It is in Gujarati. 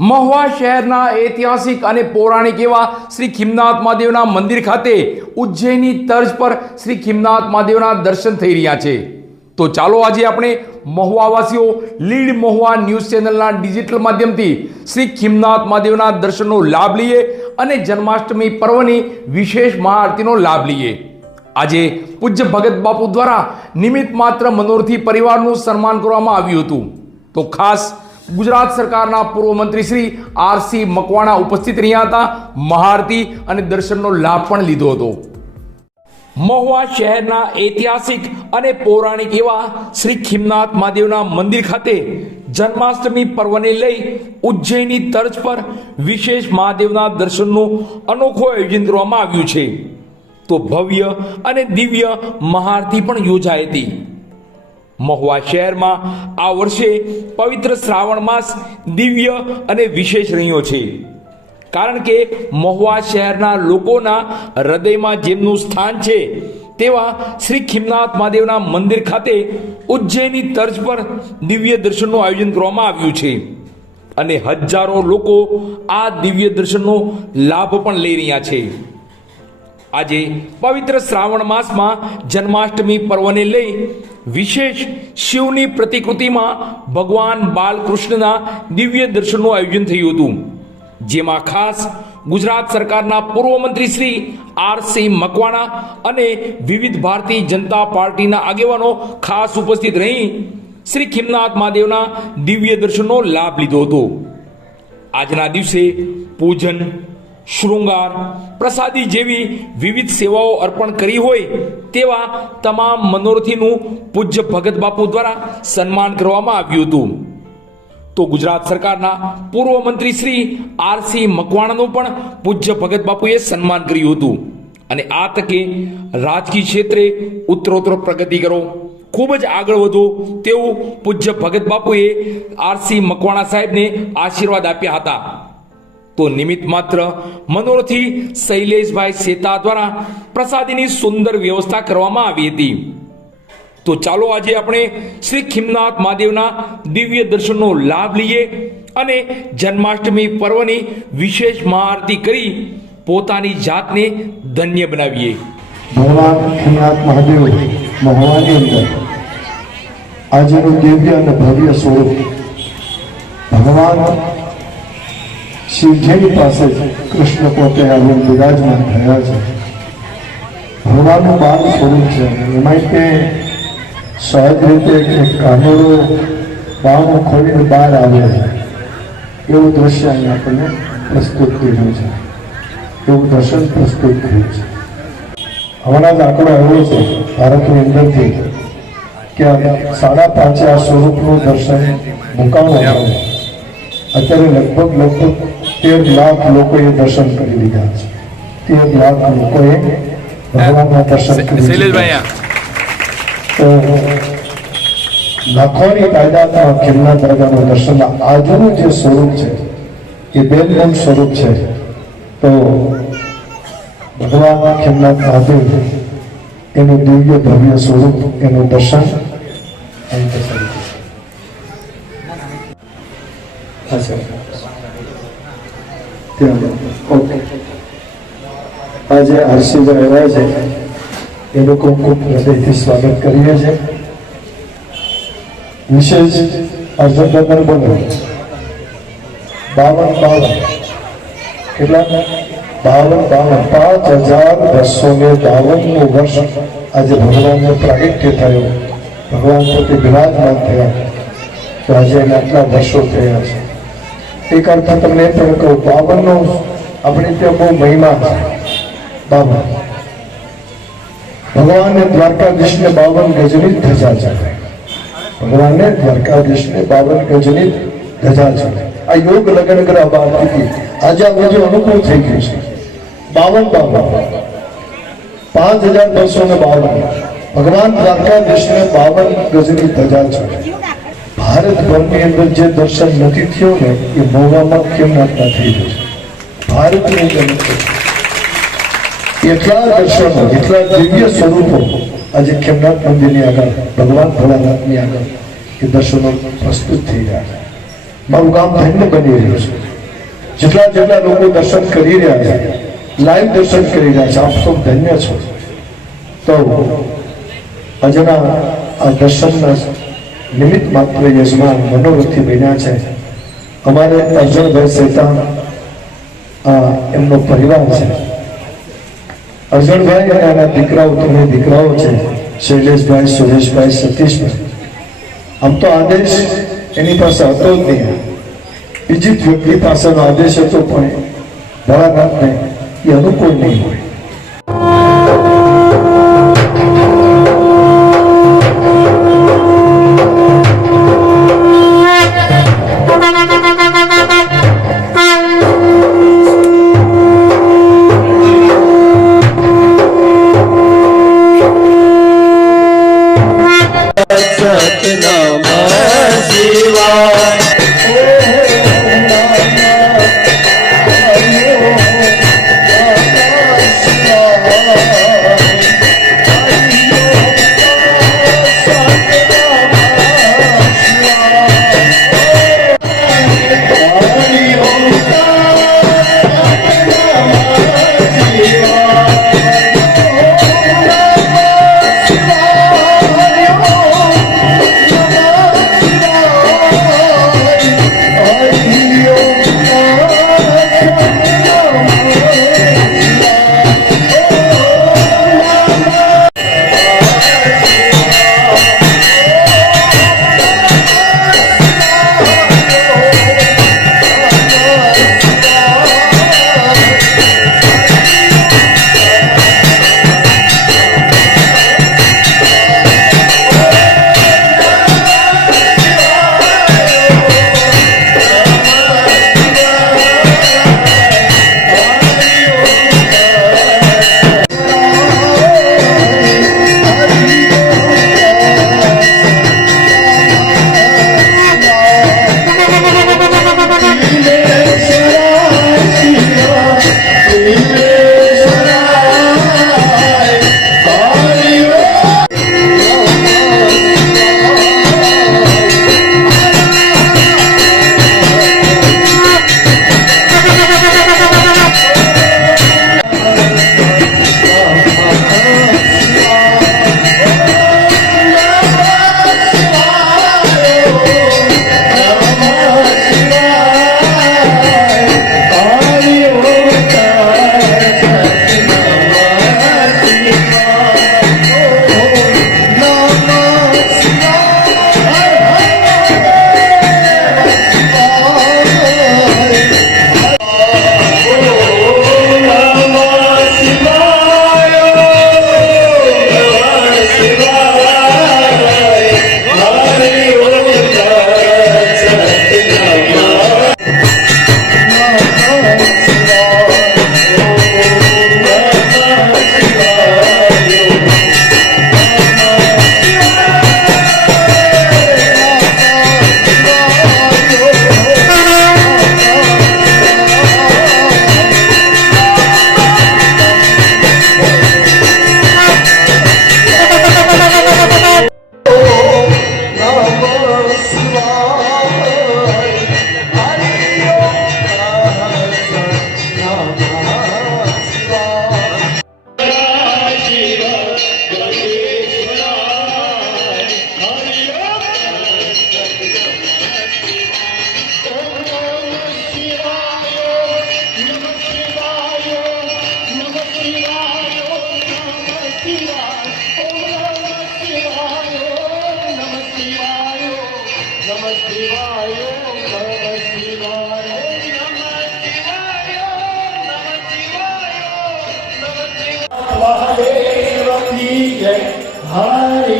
મહુવા શહેરના ઐતિહાસિક અને પૌરાણિક એવા શ્રી ખિમનાથ મહાદેવના મંદિર ખાતે ઉજ્જૈનની તર્જ પર શ્રી ખિમનાથ મહાદેવના દર્શન થઈ રહ્યા છે. તો ચાલો આજે આપણે મહુવાવાસીઓ લીડ મહુવા ન્યૂઝ ચેનલના ડિજિટલ માધ્યમથી શ્રી ખિમનાથ મહાદેવના દર્શનનો લાભ લઈએ અને જન્માષ્ટમી પર્વની વિશેષ મહાઆરતીનો લાભ લઈએ. આજે પૂજ્ય ભગત બાપુ દ્વારા નિમિત્ત માત્ર મનોરથી પરિવારનું સન્માન કરવામાં આવ્યું હતું. તો ખાસ ગુજરાત સરકારના પૂર્વ મંત્રી શ્રી આરસી મકવાણા ઉપસ્થિત રહ્યા હતા. મહાઆરતી અને દર્શનનો લાભ પણ લીધો હતો. મહુવા શહેરના ઐતિહાસિક અને પૌરાણિક એવા શ્રી ખિમનાથ મહાદેવના મંદિર ખાતે જન્માષ્ટમી પર્વને લઈ ઉજ્જૈનની તર્જ પર વિશેષ મહાદેવના દર્શનનું અનોખું આયોજન કરવામાં આવ્યું છે. તો ભવ્ય અને દિવ્ય મહાઆરતી પણ યોજાઈ હતી. મહુવા શહેરમાં આ વર્ષે પવિત્ર શ્રાવણ માસ દિવ્ય અને વિશેષ રહ્યો છે. કારણ કે મહુવા શહેરના લોકોના હૃદયમાં જેમનું સ્થાન છે, તેવા શ્રી ખિમનાથ મહાદેવના મંદિર ખાતે ઉજ્જૈની તર્જ પર દિવ્ય દર્શનનું આયોજન કરવામાં આવ્યું છે. અને હજારો લોકો આ દિવ્ય દર્શનનો લાભ પણ લઈ રહ્યા છે. આજે પવિત્ર શ્રાવણ માસમાં જન્માષ્ટમી પર્વને લઈ વિશેષ શિવની પ્રતિકૃતિમાં ભગવાન બાલકૃષ્ણના દિવ્ય દર્શનનું આયોજન થયું હતું. જેમાં ખાસ ગુજરાત સરકારના પૂર્વ મંત્રી શ્રી આર સી મકવાણા અને વિવિધ ભારતીય જનતા પાર્ટીના આગેવાનો ખાસ ઉપસ્થિત રહી શ્રી ખિમનાથ મહાદેવના દિવ્ય દર્શનનો લાભ લીધો હતો. આજના દિવસે પૂજન શૃંગાર, પ્રસાદી જેવી વિવિધ સેવાઓ અર્પણ કરી હોય તેવા તમામ મનોરથીનું પૂજ્ય ભગત બાપુ દ્વારા સન્માન કરવામાં આવ્યું હતું. તો ગુજરાત સરકારના પૂર્વ મંત્રી શ્રી આરસી મકવાણાનું પણ પૂજ્ય ભગત બાપુએ સન્માન કર્યું હતું. અને આ તકે રાજકીય ક્ષેત્રે ઉત્તરોત્તર પ્રગતિ કરો. ખૂબ જ આગળ વધો તેવું પૂજ્ય ભગત બાપુએ આરસી મકવાણા સાહેબને આશીર્વાદ આપ્યા હતા. તો નિમિત્ત માત્ર મનોરથી શૈલેષભાઈ સેતા દ્વારા પ્રસાદીની સુંદર વ્યવસ્થા કરવામાં આવી હતી. તો ચાલો આજે આપણે શ્રી ખિમનાથ મહાદેવના દિવ્ય દર્શનનો લાભ લઈએ અને જન્માષ્ટમી પર્વની વિશેષ મહાઆરતી કરી પોતાની જાતને ધન્ય બનાવીએ. ભગવાન ખિમનાથ મહાદેવ મહુવાની અંદર આજનું દિવ્ય અને ભવ્ય સ્વરૂપ. ભગવાન શિવજીની પાસે કૃષ્ણ પોતે આવીને બિરાજમાન થયા છે. ભગવાનનું બાળ સ્વરૂપ છે. એમાં તે સહજ રીતે એક કાનોડો બાળનું ખોલીને બહાર આવે એવું દ્રશ્ય અહીં આપણને પ્રસ્તુત કર્યું છે. એવું દર્શન પ્રસ્તુત કર્યું છે. હમણાં જ આંકડો આવ્યો છે ભારતની અંદરથી કે સાડા પાંચે આ સ્વરૂપનું દર્શન મુકાવું આવે. અત્યારે લગભગ લગભગ તેર લાખ લોકોએ દર્શન કરી લીધા છે. તેર લાખ લોકોએ ભગવાનના દર્શન કરી તો લાખોની તાદાદમાં ખિમના દાદાના દર્શનના આજનું જે સ્વરૂપ છે એ બેનનું સ્વરૂપ છે. તો ભગવાન ખિમનાથ મહાદેવ એનું દિવ્ય ભવ્ય સ્વરૂપ એનું દર્શન અહીં દર્શન અચ્છા ઓકે આજે હર્ષિભાઈ આવ્યા છે એ લોકો ખૂબ હૃદયથી સ્વાગત કરીએ છીએ વિશેષ અર્ધનંદન બોલો બાવન બાવન. કેટલા? બાવન બાવન. પાંચ હજાર બસો ને બાવનનું વર્ષ આજે ભગવાનને પ્રાગટ્ય થયું. ભગવાન પ્રતિ બિરાજમાન થયા. તો આજે આટલા વર્ષો થયા છે. એક અર્થ તમને એ પણ કહું બાવનનો આપણે ત્યાં બહુ મહિમા છે. બાવન ભગવાનને દ્વારકાધીશને બાવન ગજની ધજા છે. ભગવાનને દ્વારકાધીશને બાવન ગજની ધજા છે. આ યોગ લગ્ન બાદ હતી આજે આ બધું અનુકૂળ થઈ ગયું છે. બાવન બાવન પાંચ હજાર બસો ને બાવન. ભગવાન દ્વારકાધીશને બાવન ગજની ધજા ચડાવી ભારતભરની અંદર જે દર્શન નથી થયું ને, એ મોવામાં કેમ ના થઈ ગયો ભારતની અંદર એટલા દર્શનો, એટલા દિવ્ય સ્વરૂપો આજે કેમનાથ મંદિરની આગળ, ભગવાન ભોળાનાથની આગળ, એ દર્શનો પ્રસ્તુત થઈ રહ્યા છે. મારું ગામ ધન્ય બની રહ્યું છે. જેટલા જેટલા લોકો દર્શન કરી રહ્યા છે, લાઈવ દર્શન કરી રહ્યા છે, આપ સૌ ધન્ય છો. તો આજના આ દર્શનના નિમિત્ત માત્ર યજમાન મનોરથી બન્યા છે. અમારે અર્જુનભાઈ આ એમનો પરિવાર છે. અર્જુનભાઈ અને એના દીકરાઓ, ત્રણેય દીકરાઓ છે, શૈલેષભાઈ, સુરેશભાઈ, સતીશભાઈ. આમ તો આદેશ એની પાસે હતો જ નહીં. બીજી વ્યક્તિ પાસેનો આદેશ હતો પણ ભોળાનાથને એ અનુકૂળ નહીં હોય. મહાદેવ કી જય હરિ ઓમ